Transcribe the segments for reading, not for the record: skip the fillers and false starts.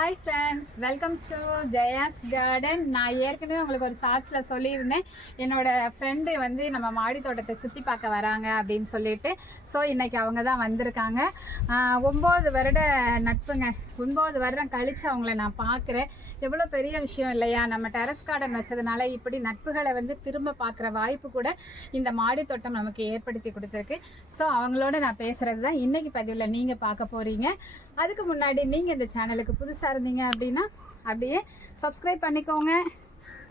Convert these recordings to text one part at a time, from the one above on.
Hi friends, welcome to Jaya's garden. நான் ஏற்கனவே உங்களுக்கு ஒரு ஷார்ட்ஸில் சொல்லியிருந்தேன், என்னோட ஃப்ரெண்டு வந்து நம்ம மாடி தோட்டத்தை சுற்றி பார்க்க வராங்க அப்படின்னு சொல்லிட்டு. ஸோ இன்றைக்கி அவங்க தான் வந்திருக்காங்க. 9 வருட நட்புங்க. 9 வருடம் கழித்து அவங்கள நான் பார்க்குறேன். எவ்வளோ பெரிய விஷயம் இல்லையா? நம்ம டெரஸ் கார்டன் வச்சதுனால இப்படி நட்புகளை வந்து திரும்ப பார்க்குற வாய்ப்பு கூட இந்த மாடி தோட்டம் நமக்கு ஏற்படுத்தி கொடுத்துருக்கு. ஸோ அவங்களோட நான் பேசுகிறது தான் இன்றைக்கி பதிவில் நீங்கள் பார்க்க போகிறீங்க. அதுக்கு முன்னாடி நீங்கள் இந்த சேனலுக்கு புதுசாக இருந்தீங்க அப்படின்னா அப்படியே சப்ஸ்கிரைப் பண்ணிக்கோங்க.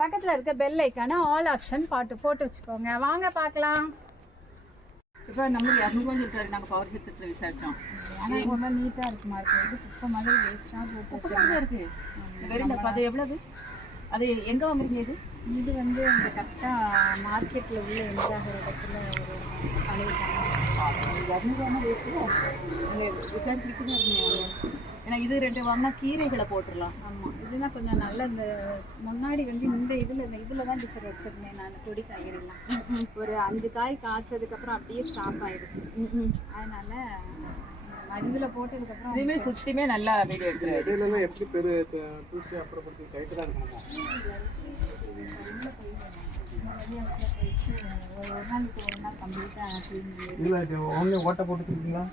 பக்கத்தில் இருக்க பெல் ஐக்கான ஆல் ஆப்ஷன் போட்டு வச்சுக்கோங்க. வாங்க பார்க்கலாம். இப்போ நம்ம 200 சொல்லிட்டாரு. நாங்கள் பவர் சிஸ்டத்தில் விசாரித்தோம். ஆனால் ரொம்ப நீட்டாக இருக்குமா இருக்குது. குப்பை மாதிரி வேஸ்ட்டாக போட்டு இருக்குது. வெறும் அது எவ்வளவு? அது எங்கே வாங்குறீங்க? இது வந்து இந்த கரெக்டாக மார்க்கெட்டில் உள்ள எந்தாகிற இடத்துல ஒரு பண்ணியிருக்காங்க. 200 வேஸ்ட்டு அங்கே விசாரிச்சுக்கிட்டு தான் இருந்தேன். ஏன்னா இது 2 வாங்கினா கீரைகளை போட்டுடலாம். ஆமாம், இதுதான் கொஞ்சம் நல்ல. இந்த முன்னாடி வந்து இந்த இதில் தான் டிசர் வச்சுருந்தேன் நான். கொடி காய்கறிலாம் ஒரு 5 காய் காய்ச்சதுக்கப்புறம் அப்படியே ஸ்டாப் ஆகிடுச்சு. அதனால் மருந்தில் போட்டதுக்கப்புறம் இதுவுமே சுற்றியுமே நல்லா வீடியோ எடுத்துருது. இதெல்லாம் எப்படி பெரு தூசி அப்புறப்படுத்தி கைட்டு தான் இருக்கணுமா? ஒரு நாளுக்கு ஒரு நாள் கம்ப்ளீட்டாக க்ளீன் பண்ணி. இதில் ஒன்லி ஓட்டை போட்டுருக்கீங்களா?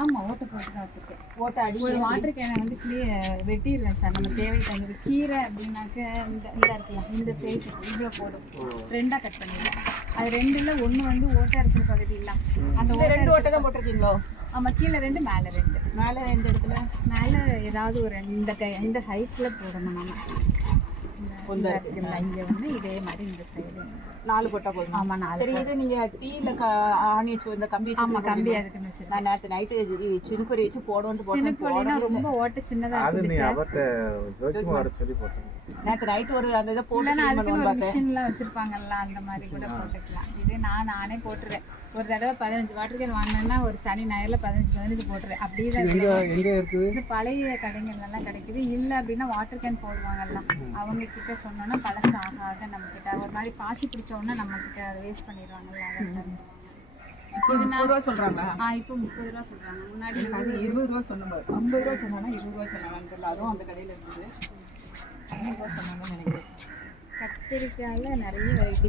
ஆமாம், ஓட்டை போட்டு தான் வச்சுருக்கேன். ஓட்டை அடி ஒரு வாட்டர் கேனை வந்து வெட்டிடுவேன் சார். நம்ம தேவை தகுந்த கீரை அப்படின்னாக்க இந்த இருக்கலாம், இந்த சைஸ் இவ்வளோ போதும். 2ஆக கட் பண்ணிடுவேன். அது 2ல் 1 வந்து ஓட்டை இருக்கிற பகுதி இல்லை. அந்த 2 ஓட்டை தான் போட்டிருக்கீங்களோ? ஆமாம், கீழே 2 மேலே 2. மேலே எந்த இடத்துல? மேலே ஏதாவது ஒரு இந்த ஹைட்டில் போடணும். நம்ம இங்கே வந்து இதே மாதிரி இந்த சைடு 4 போட்டால் போதும். ஆமாம், 4. சரி, இது நீங்கள் தீயில் ஆணி வச்சு இந்த கம்பி? ஆமாம், கம்பி அதுக்கு மிஸ். நான் நேற்று நைட்டு சினுக்குறி வச்சு போடணும்னு சின்ன ரொம்ப ஓட்டை சின்னதாக நேற்று நைட்டு ஒரு அந்த இதை போட்டு மிஷின்லாம் வச்சுருப்பாங்கல்ல, அந்த மாதிரி கூட போட்டுக்கலாம். இது நானே போட்டுருவேன். ஒரு தடவை 15 வாட்டர் கேன் வாங்கினேன்னா ஒரு சனி ஞாயிறில் 15 போட்டுருவேன். அப்படியே தான் இது பழைய கடைகள்லாம் கிடைக்குது. இல்லை அப்படின்னா வாட்டர் கேன் போடுவாங்கல்ல, அவங்க கிட்ட சொன்னோன்னா பழசு ஆக நம்மக்கிட்ட ஒரு மாதிரி பாசி பிடிச்சோன்னா நம்மக்கிட்ட அதை வேஸ்ட் பண்ணிடுவாங்கல்ல. இப்போ 30 ரூபா சொல்கிறாங்க. இப்போ 30 ரூபா சொல்கிறாங்க. முன்னாடி அது 20 ரூபா சொன்னாங்க. 50 ரூபா சொன்னாங்கன்னா 20 ரூபா சொன்னாங்கன்னு தெரியல. அதுவும் அந்த கடையில் இருக்குது. 50 ரூபா சொன்னாங்கன்னு நினைக்கிறேன். கத்திரிக்காயில் நிறைய வெரைட்டி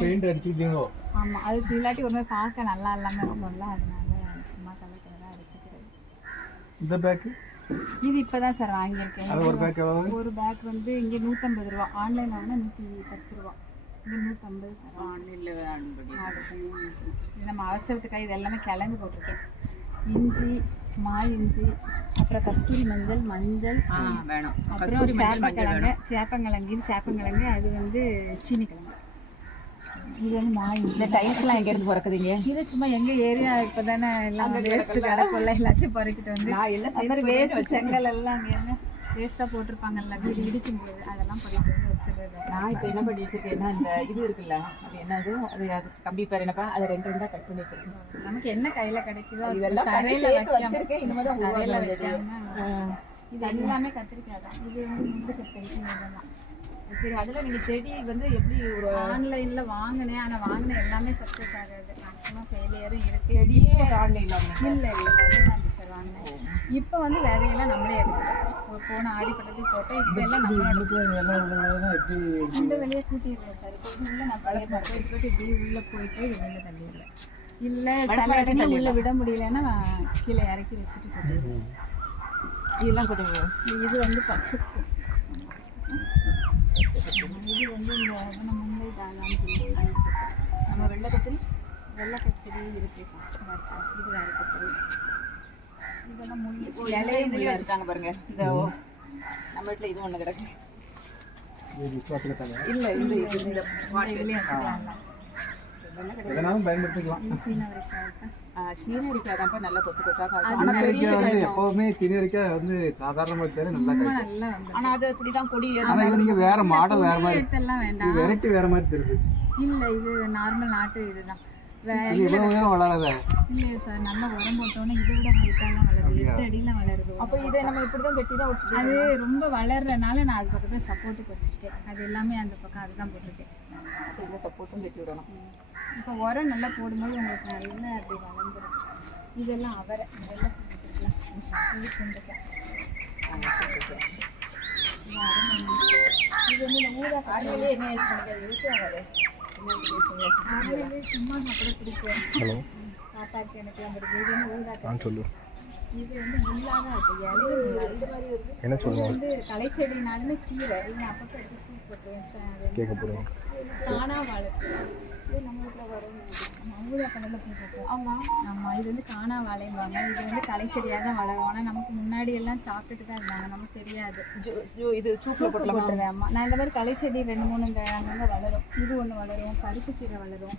பெயிண்ட் அடிச்சுக்கிட்டீங்களோ? ஆமாம், அது இல்லாட்டி ஒரு மாதிரி பார்க்க நல்லா இல்லாமல் இருக்கும்ல, அதனால சும்மா கலர் அடிச்சுக்கிறது. இந்த பேக்கு இது இப்போ தான் சார் வாங்கியிருக்கேன். ஒரு பேக் வந்து இங்கே 150 ரூபா. ஆன்லைன் வாங்கினா 110 ரூபா. இது 150 ஆன்லைனில் ஆர்டர் பண்ணி. இது நம்ம அவசரத்துக்காக இது எல்லாமே கிழங்கு போட்டிருக்கேன். இஞ்சி, இஞ்சி, அப்புறம் கஸ்தூரி மஞ்சள் வேணும். அப்புறம் சேப்பங்கிழங்கு அது வந்து சீனி கிழங்கு. இது வந்து இந்த டைல்ஸ்லாம் எங்கேருந்து பிறக்குதுங்க? இது சும்மா எங்கள் ஏரியா இப்போ தானே எல்லாம் வேஸ்ட்டு கிடக்குள்ள எல்லாத்தையும் பொறுக்கிட்டு வந்து அப்புறம் வேஸ்ட் செங்கல் எல்லாம் அங்கே என்ன வேஸ்ட்டாக போட்டிருப்பாங்கல்ல வீடு இடிக்கும்போது அதெல்லாம் பொறுக்கிட்டு வந்து வச்சுருது. நான் இப்போ என்ன பண்ணி வச்சுருக்கேன்னா இந்த இது இருக்குல்ல, அது என்னது, அது கம்பி பேர் என்னப்பா, அதை 2 கட் பண்ணி வச்சுருக்கேன். நமக்கு என்ன கையில் கிடைக்குதோ இதெல்லாம் தரையில் வச்சிருக்கேன். இனிமேல் தான் தரையில் வைக்காம இது எல்லாமே கத்திரிக்காய் தான். இது வந்து முண்டு கத்திரிக்காய் இதெல்லாம். சரி, அதில் நீங்கள் செடி வந்து எப்படி ஒரு ஆன்லைனில் வாங்கினேன். ஆனால் வாங்கின எல்லாமே சக்ஸஸ் ஆகாது. மேக்ஸிமம் ஃபெயிலியரும் இருக்குது. செடியே ஆன்லைனில் இல்லை தான் சார் வாங்கினேன். இப்போ வந்து விதையெல்லாம் நம்மளே எடுத்துக்கிறோம். ஒரு போன ஆடிப்பட்டது போட்டேன். இப்போ எல்லாம் இந்த வெளியே கூட்டிடுறேன் சார். இப்போ உள்ள நான் பழைய போட்டு இப்படி உள்ளே போயிட்டு வெளியில் தள்ளிடுறேன். இல்லை சில இடத்துல உள்ளே விட முடியலன்னா கீழே இறக்கி வச்சுட்டு போட்டுருவேன். இதெல்லாம் கொஞ்சம் இது வந்து பச்சை. இது வந்து இந்த மும்பை தாளான்னு சொல்லுவாங்க. நம்ம வெள்ளை கத்திரி இருக்கு. இது வேறு கத்திரி. இதெல்லாம் முள் இலையே முள்ளி வச்சுட்டாங்க பாருங்க. இந்த நம்ம வீட்டில் இது ஒன்று கிடக்கு. இல்லை இதுலேயே வச்சுக்கலாம்ல. பயன்படுத்திக்கலாம். சீனரிக்காய் தான் நல்லா கொத்து கொத்தாக. எப்பவுமே சீனரிக்காய் வந்து சாதாரணமாக நல்லா. ஆனால் அது இப்படிதான் கொடி. நீங்க வேற மாடல் வேற மாதிரி வேண்டாம், வெரைட்டி வேற மாதிரி தெரியுது. இல்லை, இது நார்மல் நாட்டு இதுதான். வளராத இல்லையா சார்? நம்ம உரம் போட்டோன்னே இதை விட ஹைட்டாலாம் வளருது. 8 அடிலாம் வளருது. அப்போ இதை நம்ம இப்படி தான் கட்டி தான் அது ரொம்ப வளர்றதுனால நான் அது பக்கம் தான் சப்போர்ட்டுக்கு வச்சுருக்கேன். அது எல்லாமே அந்த பக்கம் அதுதான் போட்டிருக்கேன். இதில் சப்போர்ட்டும் கட்டி விடணும். இப்போ உரம் நல்லா போடும்போது உங்களுக்கு நல்லா அப்படி வளர்ந்துடும். இதெல்லாம் அவரை இதெல்லாம் போட்டுக்கலாம். இது செஞ்சுக்கலாம். ஆர்மிலே என்ன யூஸ் பண்ணிக்காது, யூஸ் ஆகாது. சும்மா சாப்பிட பிடிக்கும். ஹலோ பாப்பாக்கு எனக்கு அந்த பிரியாணி ஊதா சொல்லு. இது வந்து முள்ளாதான் இருக்கு, இலையில இது மாதிரி இருக்கு. என்ன இது சொல்லுவோம் வந்து களைச்செடினாலுமே கீரை இது அப்பப்போ எடுத்து சூப் போட்டுருவேன். கேட்க போகிறோம். தானா வாழை இது நம்ம வீட்டில் வரும் ஊதா கலரில் பூ போட்டோம். ஆமாம் ஆமாம், இது வந்து காணா வாழைம்பாங்க. இது வந்து களைச்செடியாக தான் வளரும். ஆனால் நமக்கு முன்னாடி எல்லாம் சாப்பிட்டுட்டு தான் இருந்தாங்க, நமக்கு தெரியாது. இது சூப்பில் சூப்பு போட்டலாம். போட்டுருவேன். ஆமாம், நான் இந்த மாதிரி களைச்செடி 2-3 இந்த அங்கங்கே வளரும். இது ஒன்று வளரும், பருப்பு கீரை வளரும்.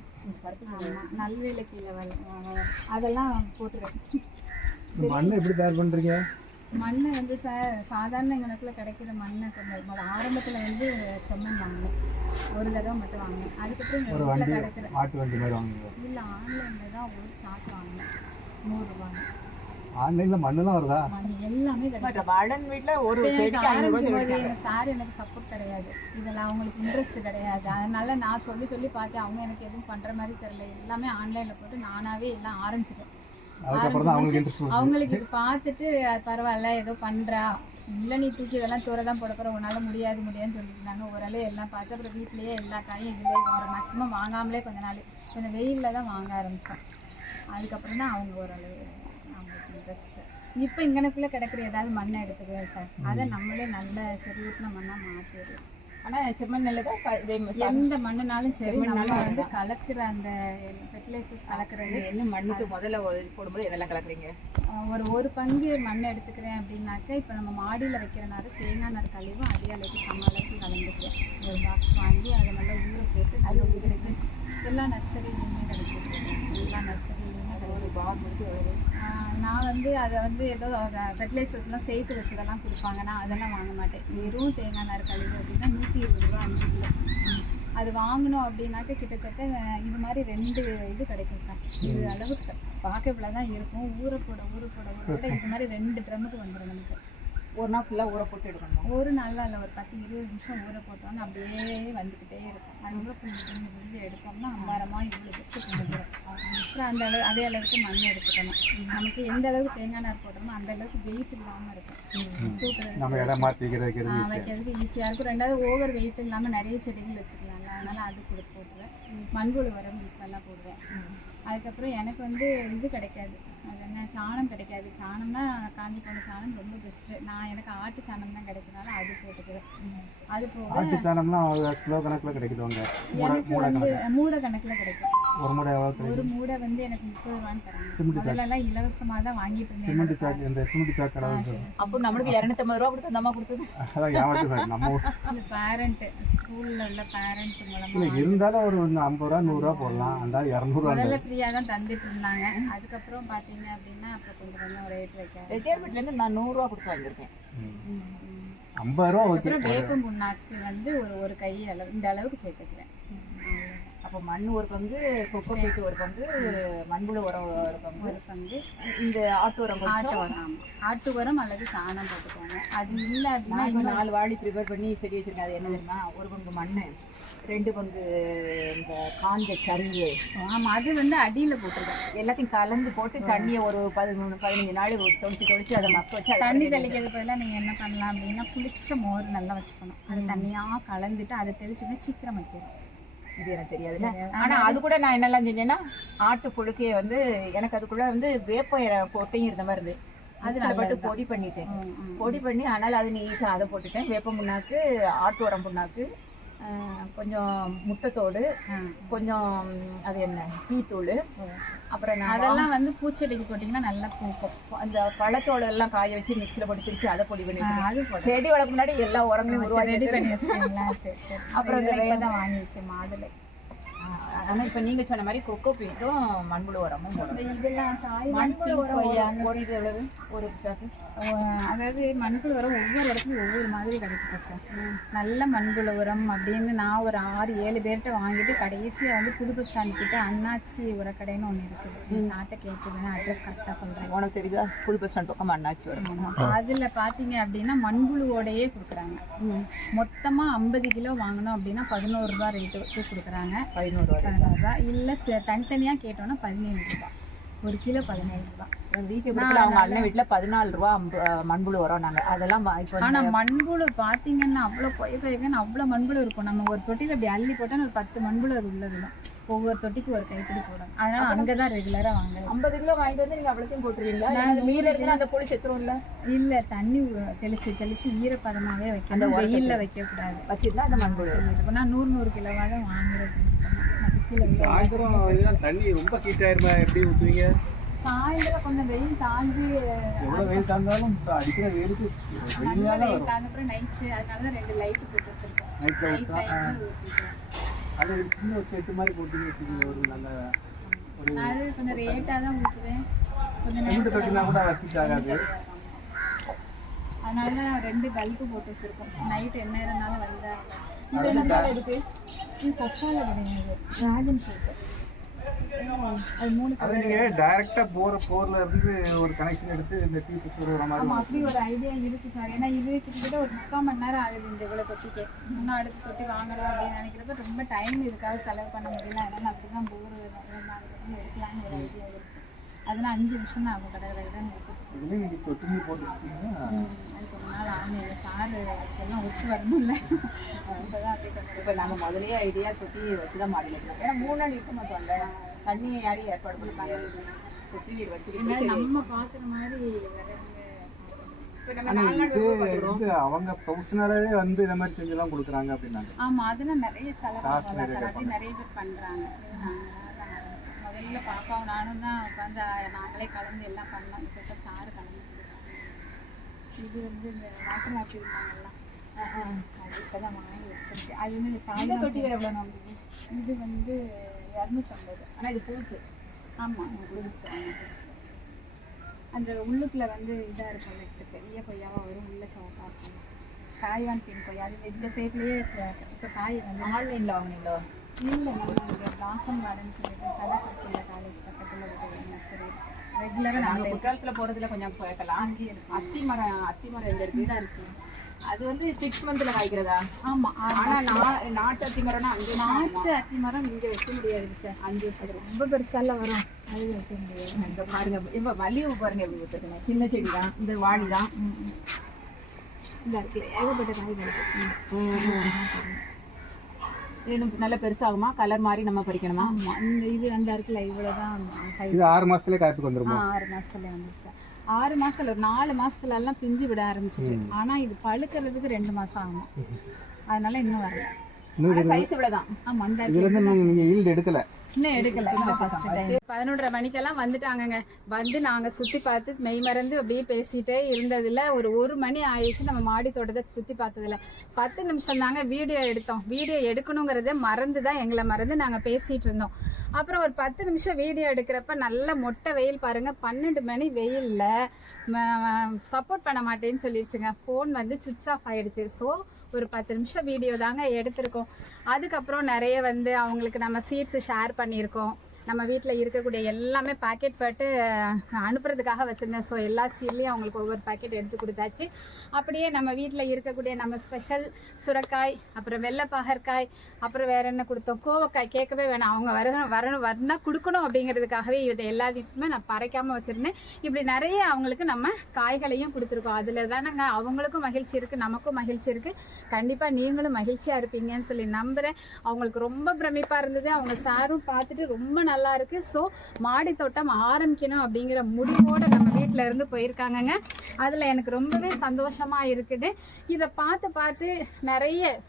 ஆமாம், நல்வேலை கீரை வளரும். அதெல்லாம் போட்டுருவேன். மண்ணை எப்படி தயார் பண்ணுறீங்க? மண்ணை வந்து சாதாரண எங்களுக்குள்ள கிடைக்கிற மண்ணை கொஞ்சம் ஆரம்பத்தில் வந்து செம்மண் வாங்கினேன், ஒரு தடவை மட்டும் வாங்கினேன். அதுக்கப்புறம் ஒரு எங்கள் வண்டி வீட்டில் கிடைக்கிற மாட்டு வண்டி மாதிரி வாங்குவீங்க? இல்லை, ஆன்லைனில் தான் ஒரு சாக்கு வாங்கினேன், 100 ரூபாங்க. ஆன்லைனில் மண்ணுலாம் வருதா? மண் எல்லாமே கிடைக்கும். வாழன் வீட்டில் ஒரு செடிக்கு 500 ஆரம்பிக்கும்போது எங்கள் சார் எனக்கு சப்போர்ட் கிடையாது, இதெல்லாம் அவங்களுக்கு இன்ட்ரெஸ்ட் கிடையாது. அதனால நான் சொல்லி சொல்லி பார்த்தேன், அவங்க எனக்கு எதுவும் பண்ணுற மாதிரி தெரியல. எல்லாமே ஆன்லைனில் போட்டு நானாகவே எல்லாம் ஆரம்பிச்சிட்டேன். அதுக்கப்புறம் தான் அவங்களுக்கு இன்ட்ரெஸ்ட். அவங்களுக்கு இது பார்த்துட்டு அது பரவாயில்ல ஏதோ பண்ணுறா, இல்லை நீ தூக்கி இதெல்லாம் தூர தான் போட போகிற, உன்னால் முடியாதுன்னு சொல்லிட்டு இருந்தாங்க. ஓரளவு எல்லாம் பார்த்து அப்புறம் வீட்லேயே எல்லா காயும் இதிலே ஒரு மேக்ஸிமம் வாங்காமலே கொஞ்ச நாள் கொஞ்சம் வெயிலில் தான் வாங்க ஆரம்பித்தோம். அதுக்கப்புறம் தான் அவங்க ஓரளவு அவங்களுக்கு இன்ட்ரெஸ்ட்டு. இப்போ இங்கனக்குள்ளே கிடைக்கிற ஏதாவது மண்ணை எடுத்துக்குவேன் சார், அதை நம்மளே நல்ல செறிவூட்டின மண்ணாக மாற்றிடுவோம். ஆனால் செம்மண் நல்லதா எந்த மண்ணுனாலும் சரி, நம்ம வந்து கலக்கிற அந்த ஃபெர்டிலைசர்ஸ் கலக்கிறது. என்ன மண்ணுக்கு முதல்ல போடும்போது இதெல்லாம் கலக்குறீங்க? ஒரு பங்கு மண் எடுத்துக்கிறேன் அப்படின்னாக்கா, இப்போ நம்ம மாடியில் வைக்கிறனால தேங்காய் நார் கழிவும் அதே அளவுக்கு சம அளவுக்கு கலந்துக்கிறேன். ஒரு பாக்ஸ் வாங்கி அதை நல்லா ஊற போட்டு அது ஊருக்கு எல்லா நர்சரிலையுமே கிடைக்கும். எல்லா நர்சரிலையுமே ஒரு பார் மட்டும் நான் வந்து அதை வந்து ஏதோ ஃபெர்டிலைசர்ஸ்லாம் சேர்த்து வச்சதெல்லாம் கொடுப்பாங்க, நான் அதெல்லாம் வாங்க மாட்டேன். வெறும் தேங்காய் நார் கழிவு அப்படின்னா 120 ரூபா 5 கிலோ. அது வாங்கணும் அப்படின்னாக்க கிட்டத்தட்ட இது மாதிரி 2 இது கிடைக்கும் சார். இது அளவுக்கு பார்க்க இவ்வளோ தான் இருக்கும். ஊற போட இது மாதிரி 2 ட்ரம்முக்கு வந்துடும் நமக்கு. ஒரு நாள் ஃபுல்லாக ஊற போட்டு எடுக்கணும். ஒரு நாளில் இல்லை, ஒரு 10-20 நிமிஷம் ஊற போட்டோம்னா அப்படியே வந்துக்கிட்டே இருக்கும். அதுக்கப்புறம் கொஞ்சம் எடுத்தோம்னா அம்பாரமாக இவ்வளோ பெருசு கொஞ்சம் அப்புறம் அந்த அளவு அதே அளவுக்கு மண் எடுத்துக்கணும். நமக்கு எந்த அளவுக்கு தேங்காய் நார் போட்டோமோ அந்த அளவுக்கு வெயிட் இல்லாமல் இருக்கும். வைக்கிறதுக்கு ஈஸியாக இருக்கும். 2வது ஓவர் வெயிட் இல்லாமல் நிறைய செடிகள் வச்சுக்கலாம்ல, அதனால் அது போட்டுருவேன். மண்புழு உரம் இப்போல்லாம் போடுவேன். அதுக்கப்புறம் எனக்கு வந்து இது கிடைக்காது, அது என்ன சாணம் கிடைக்காது. சாணம்னா காஞ்சி போன சாணம் ரொம்ப பெஸ்ட்டு. எனக்கு ஆட்டு சாணம் தான் கிடைக்கிறனால அது போட்டுக்குவேன். அது போக ஆட்டு சாணம்னா கிலோ கணக்கில் கிடைக்குதுங்க. எனக்கு வந்து மூடை கணக்கில் கிடைக்கும். ஒரு மூடை எவ்வளோ? ஒரு மூடை வந்து எனக்கு 30 ரூபான்னு தராங்க. முதல்லலாம் இலவசமாக தான் வாங்கிட்டு இருந்தேன். சிமெண்ட் சாக்கு கடை. அப்போ நம்மளுக்கு 250 ரூபா கொடுத்து அந்த அம்மா கொடுத்தது. அதான் ஏமாட்டு நம்ம பேரண்ட் ஸ்கூலில் உள்ள பேரண்ட் மூலமாக இருந்தாலும் ஒரு 50 ரூபா 100 ரூபா போடலாம். அந்த 200 ரூபா முதல்ல ஃப்ரீயாக தான் தந்துட்டு இருந்தாங்க. அதுக்கப்புறம் பார்த்தீங்க அப்படின்னா அப்புறம் கொஞ்சம் ரேட் வைக்க ரெட்டியார்பேட்லேருந்து நான் 100 ரூபா கொடுத்து வாங்கியிருக்கேன். 50 ரூபா. அப்புறம் வேப்பம் புண்ணாக்கு வந்து ஒரு கை அளவு இந்த அளவுக்கு சேர்த்துக்கிறேன். அப்போ மண் ஒரு பங்கு, கொக்கோ பீட்டு ஒரு பங்கு, மண்புழு உரம் ஒரு பங்கு, இந்த ஆட்டு உரம் ஆட்டு உரம் அல்லது சாணம் போட்டுக்கோங்க. அது இல்லை அப்படின்னா இப்போ 4 வாழி ப்ரிப்பேர் பண்ணி செடி வச்சுருக்கேன். அது என்ன தெரியுமா? ஒரு பங்கு மண், 2 பங்கு இந்த காஞ்ச சருகு. ஆமாம், அது வந்து அடியில் போட்டுருக்கேன். எல்லாத்தையும் கலந்து போட்டு தண்ணியை ஒரு 13-15 நாள் தொளிச்சு அதை மக்க வச்சு தண்ணி தெளிக்கிறது பதிலாக நீங்கள் என்ன பண்ணலாம் அப்படின்னா புளிச்ச மோர் நல்லா வச்சுக்கணும். அது தண்ணியாக கலந்துட்டு அதை தெளிச்சுன்னா சீக்கிரம் வைக்கிறோம். இது எனக்கு தெரியாதுல்ல. ஆனால் அது கூட நான் என்னெல்லாம் செஞ்சேன்னா, ஆட்டு புழுக்கையை வந்து எனக்கு அதுக்குள்ளே வந்து வேப்ப கொட்டையும் இருந்த மாதிரி இருந்து அதில் பட்டு பொடி பண்ணிட்டேன். பொடி பண்ணி ஆனால் அது நீட்டாக அதை போட்டுட்டேன். வேப்ப புண்ணாக்கு, ஆட்டு உரம் புண்ணாக்கு, கொஞ்சம் முட்டைத்தோடு, கொஞ்சம் அது என்ன டீத்தூள், அப்புறம் அதெல்லாம் வந்து பூச்செடிக்கு போட்டிங்கன்னா நல்லா பூக்கும். அந்த பழத்தோடு எல்லாம் காய வச்சு மிக்சியில் போட்டு திரிச்சு அதை பொடி பண்ணி வச்சு செடி வளர்க்க முன்னாடி எல்லா உரங்களையும் உருவாக்கி ரெடி பண்ணி வச்சுருங்களா? சரி சரி. அப்புறம் இந்த தான் வாங்கி வச்சேன் மாதுளை. ஆனால் இப்போ நீங்கள் சொன்ன மாதிரி கொக்கோ பீட்டும் மண்புழு உரமும் போடணும். இதெல்லாம் மண்புழு உரம் ஒரு இது எவ்வளவு? ஒரு சாக்கு. அதாவது மண்புழு உரம் ஒவ்வொரு இடத்துலையும் ஒவ்வொரு மாதிரி கிடைக்கும் சார். நல்ல மண்புழு உரம் அப்படின்னு நான் ஒரு 6-7 பேர்கிட்ட வாங்கிட்டு கடைசியாக வந்து புது பஸ் ஸ்டாண்ட் கிட்ட அண்ணாச்சி உரக்கடைன்னு ஒன்று இருக்குது. சாட்டை கேட்குதுன்னா அட்ரஸ் கரெக்டாக சொல்கிறேன். உனக்கு தெரியுதா? புது பஸ் ஸ்டாண்ட் பக்கம் அண்ணாச்சி உரம். அதில் பார்த்தீங்க அப்படின்னா மண்புழுவோடையே கொடுக்குறாங்க. மொத்தமாக 50 கிலோ வாங்கினோம் அப்படின்னா 11 ரூபா ரேட்டு கொடுக்குறாங்க. 11 ரூபா. இல்லை தனித்தனியாக கேட்டோன்னா 17 ரூபா. 1 கிலோ 17 ரூபா. வீட்டுல அவங்க அண்ணன் வீட்டுல 14 ரூபா மண்புழு வரும். நாங்க அதெல்லாம் இப்போ ஆனா மண்புழு பாத்தீங்கன்னா அவ்வளவு கொய்யன்னு அவ்வளவு மண்புழு இருக்கும். நம்ம ஒரு தொட்டில அப்படி அள்ளி போட்டா ஒரு 10 மண்புழு அது உள்ள விடும். ஒவ்வொரு தொட்டிக்கு ஒரு கைப்பிடி போடணும். அதனால அங்கதான் ரெகுலரா வாங்குறேன். 50 கிலோ வாங்கிட்டு வந்து நீங்க அவ்வளோத்தையும் போட்டுருவீங்களா? மீத இருந்தா அந்த புளி செத்துரும்ல? இல்ல, தண்ணி தெளிச்சு ஈரப்பதமாவே வைக்கணும். வெயில்ல வைக்க கூடாது. வச்சுதான் அந்த மண்புழு நான் 100 கிலோவா தான் வாங்குறது. சாயந்தரம் இதெல்லாம் தண்ணி ரொம்ப ஹீட் ஆயிருமா? எப்படி ஊத்துவீங்க? சாயந்தரம் கொஞ்சம் வெயில் தாண்டி எவ்வளவு வெயில் தாண்டாலும் அடிக்கிற வெயிலுக்கு நல்ல வெயில் தாண்டப்புறம் நைட்டு, அதனாலதான் 2 லைட் போட்டு வச்சிருக்கோம். நைட்ல அது ஒரு சின்ன ஒரு செட்டு மாதிரி போட்டு வச்சுக்கோங்க. ஒரு நல்ல ஒரு அது கொஞ்சம் ரேட்டா தான் ஊற்றுவேன். கொஞ்சம் சிமெண்ட் கட்டினா கூட வசதி ஆகாது. அதனால 2 பல்பு போட்டு வச்சிருக்கோம். நைட் என்ன இருந்தாலும் வந்தா இது என்ன இருக்கு? இது கொக்கால கிடையாது, டிராகன் ஃப்ரூட். அது 3 அது நீங்க டைரக்டா போர்ல இருந்து ஒரு கனெக்ஷன் எடுத்து இந்த டீப்பு சுடுற மாதிரி. ஆமா, அப்படி ஒரு ஐடியா இருக்கு சார். ஏன்னா இது கிட்டத்தட்ட ஒரு 3/4 மணி நேரம் ஆகுது இந்த இவ்வளோ தொட்டிக்கு. இன்னும் அடுத்த தொட்டி வாங்கணும் அப்படின்னு நினைக்கிறப்ப ரொம்ப டைம் இதுக்காக செலவு பண்ண முடியல. அதனால அப்படிதான் போர் எடுக்கலான்னு ஒரு ஐடியா இருக்கு. அதெல்லாம் 5 நிமிஷம் தான் ஆகும். கடை தான் இதுலேயும் நீங்கள் தொட்டி போட்டு வச்சுட்டீங்கன்னா அதுக்கு ஒரு நாள் ஆகும். எங்கள் சாரு எல்லாம் ஒத்து வரணும்ல. அப்போதான் அப்படியே கொஞ்சம் இப்போ நாங்கள் முதலே ஐடியா சுற்றி வச்சு தான் மாடியில் இருக்கோம். ஏன்னா 3 நாள் இருக்க மாட்டோம். அந்த தண்ணியை யாரையும் ஏற்பாடு பண்ண சுற்றி வச்சுக்கிட்டு நம்ம பார்க்குற மாதிரி இப்போ நம்ம 4 நாள் இது அவங்க ப்ரொஃபஷனலாகவே வந்து இந்த மாதிரி செஞ்செல்லாம் கொடுக்குறாங்க அப்படின்னாங்க. ஆமாம், அதெல்லாம் நிறைய செலவாகும் சார். அப்படி நிறைய பேர் பண்ணுறாங்க. முதல்ல பாப்பாவும் நானும் தான் உட்காந்து நாங்களே கலந்து எல்லாம் பண்ணோம். இப்போ சாரு கலந்து கொடுக்குறாங்க. இது வந்து இந்த வாட்டர் ஆப்பிள் இருந்தாங்கல்லாம் அது இப்போ தான் வாங்கி வச்சிருக்கு. அது வந்து இந்த காலை தொட்டிகள் எவ்வளோ நமக்கு? இது வந்து 250. ஆனால் இது புதுசு. ஆமாம், புதுசு. அந்த உள்ளுக்குள்ளே வந்து இதாக இருக்கும். நெக்ஸ்ட் பெரிய கொய்யாவாக வரும், உள்ள சோப்பாக இருக்கும். தாய்வான் பின் கொய்யா அது இந்த சைட்லேயே இப்போ காய் வந்து ஆன்லைனில் வாங்கினீங்களோ? இல்லை, இங்கே பிளாசம் கார்டன் சொல்லிட்டு சதாபுரத்தில் காலேஜ் பக்கத்தில் ஒரு நர்சரி. ரெகுலராக நாங்கள் குற்றாலத்தில் போகிறதுல கொஞ்சம் கேட்கலாம். அங்கேயே இருக்கும். அத்திமரம் எங்கே இருக்குது? இதாக இருக்குது. அது வந்து 6 மந்த்தில் காய்க்கிறதா? ஆமாம். ஆனால் நாட்டு அத்திமரம்னா அங்கே நாட்டு அத்தி மரம் இங்கே வைக்க முடியாது சார். 5 வருஷம் ரொம்ப பெருசாலாம் வரும், அது வைக்க முடியாது. இங்கே பாருங்க, இப்போ மல்லிகை பாருங்க எப்படி வச்சுருக்கேன். சின்ன செடி தான், இந்த வாடி தான். இந்த இருக்குல்ல ஏகப்பட்ட காய்கள். இன்னும் நல்லா பெருசாகுமா? கலர் மாதிரி நம்ம பறிக்கணுமா? ஆமாம், இந்த இது அந்த இருக்குல்ல இவ்வளோதான் சைஸ். இது 6 மாசத்துலேயே காய்ப்புக்கு வந்துருமா? 6 மாசத்துல வந்துச்சு. 6 மாசத்துல ஒரு 4 மாசத்துல எல்லாம் பிஞ்சு விட ஆரம்பிச்சிட்டு. ஆனா இது பழுக்கிறதுக்கு 2 மாசம் ஆகும். அதனால இன்னும் வரல. சைஸ் இவ்வளவுதான். ஆமா, அந்த இதுல இருந்து நீங்க ஈல்ட் எடுக்கல? இன்னும் எடுக்கல. 11:30 மணிக்கெல்லாம் வந்துட்டாங்கங்க. வந்து நாங்க சுத்தி பார்த்து மெய் மறந்து அப்படியே பேசிட்டே இருந்ததுல ஒரு மணி ஆயிடுச்சு. நம்ம மாடி தோட்டத்தை சுத்தி பார்த்ததுல 10 நிமிஷம் தாங்க வீடியோ எடுத்தோம். வீடியோ எடுக்கணுங்கிறத மறந்துதான் எங்களை மறந்து நாங்க பேசிட்டு இருந்தோம். அப்புறம் ஒரு 10 நிமிஷம் வீடியோ எடுக்கிறப்ப நல்ல மொட்டை வெயில் பாருங்க. 12 மணி வெயில்ல சப்போர்ட் பண்ண மாட்டேன்னு சொல்லிடுச்சுங்க. ஃபோன் வந்து சுவிட்ச் ஆஃப் ஆயிடுச்சு. ஸோ ஒரு 10 நிமிஷம் வீடியோ தாங்க எடுத்திருக்கோம். அதுக்கப்புறம் நிறைய வந்து அவங்களுக்கு நம்ம சீட்ஸ் ஷேர் பண்ணியிருக்கோம். நம்ம வீட்டில் இருக்கக்கூடிய எல்லாமே பாக்கெட் போட்டு அனுப்புறதுக்காக வச்சுருந்தேன். ஸோ எல்லா சீட்லேயும் அவங்களுக்கு ஒவ்வொரு பாக்கெட் எடுத்து கொடுத்தாச்சு. அப்படியே நம்ம வீட்டில் இருக்கக்கூடிய நம்ம ஸ்பெஷல் சுரைக்காய், அப்புறம் வெள்ளைப்பாகற்காய், அப்புறம் வேறு என்ன கொடுத்தோம், கோவக்காய். கேட்கவே வேணாம், அவங்க வரணும் கொடுக்கணும் அப்படிங்கிறதுக்காகவே இதை எல்லாத்தையுமே நான் பறைக்காமல் வச்சுருந்தேன். இப்படி நிறைய அவங்களுக்கு நம்ம காய்களையும் கொடுத்துருக்கோம். அதில் தானேங்க அவங்களுக்கும் மகிழ்ச்சி இருக்குது, நமக்கும் மகிழ்ச்சி இருக்குது. கண்டிப்பாக நீங்களும் மகிழ்ச்சியாக இருப்பீங்கன்னு சொல்லி நம்புகிறேன். அவங்களுக்கு ரொம்ப பிரமிப்பாக இருந்தது. அவங்க சாரும் பார்த்துட்டு ரொம்ப நல்லா இருக்கு. ஸோ மாடி தோட்டம் ஆரம்பிக்கணும் அப்படிங்கிற முடிவோடு நம்ம வீட்டில் இருந்து போயிருக்காங்கங்க. அதில் எனக்கு ரொம்பவே சந்தோஷமாக இருக்குது. இதை பார்த்து நிறைய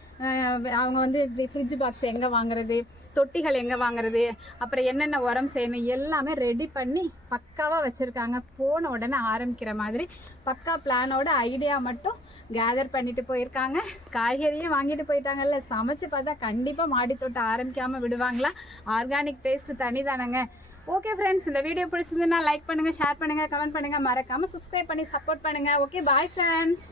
அவங்க வந்து ஃப்ரிட்ஜ் பாக்ஸ் எங்கே வாங்குறது, தொட்டிகள் எங்கே வாங்குறது, அப்புறம் என்னென்ன உரம் செய்யணும் எல்லாமே ரெடி பண்ணி பக்காவாக வச்சுருக்காங்க. போன உடனே ஆரம்பிக்கிற மாதிரி பக்கா பிளானோட ஐடியா மட்டும் கேதர் பண்ணிட்டு போயிருக்காங்க. காய்கறியும் வாங்கிட்டு போயிட்டாங்கல்ல. சமைச்சு பார்த்தா கண்டிப்பாக மாடித்தோட்டம் ஆரம்பிக்காமல் விடுவாங்களா? ஆர்கானிக் டேஸ்ட் தனி தானங்க. ஓகே ஃப்ரெண்ட்ஸ், இந்த வீடியோ பிடிச்சிருந்துன்னா லைக் பண்ணுங்கள், ஷேர் பண்ணுங்கள், கமெண்ட் பண்ணுங்கள், மறக்காமல் சப்ஸ்கிரைப் பண்ணி சப்போர்ட் பண்ணுங்கள். Okay, bye friends.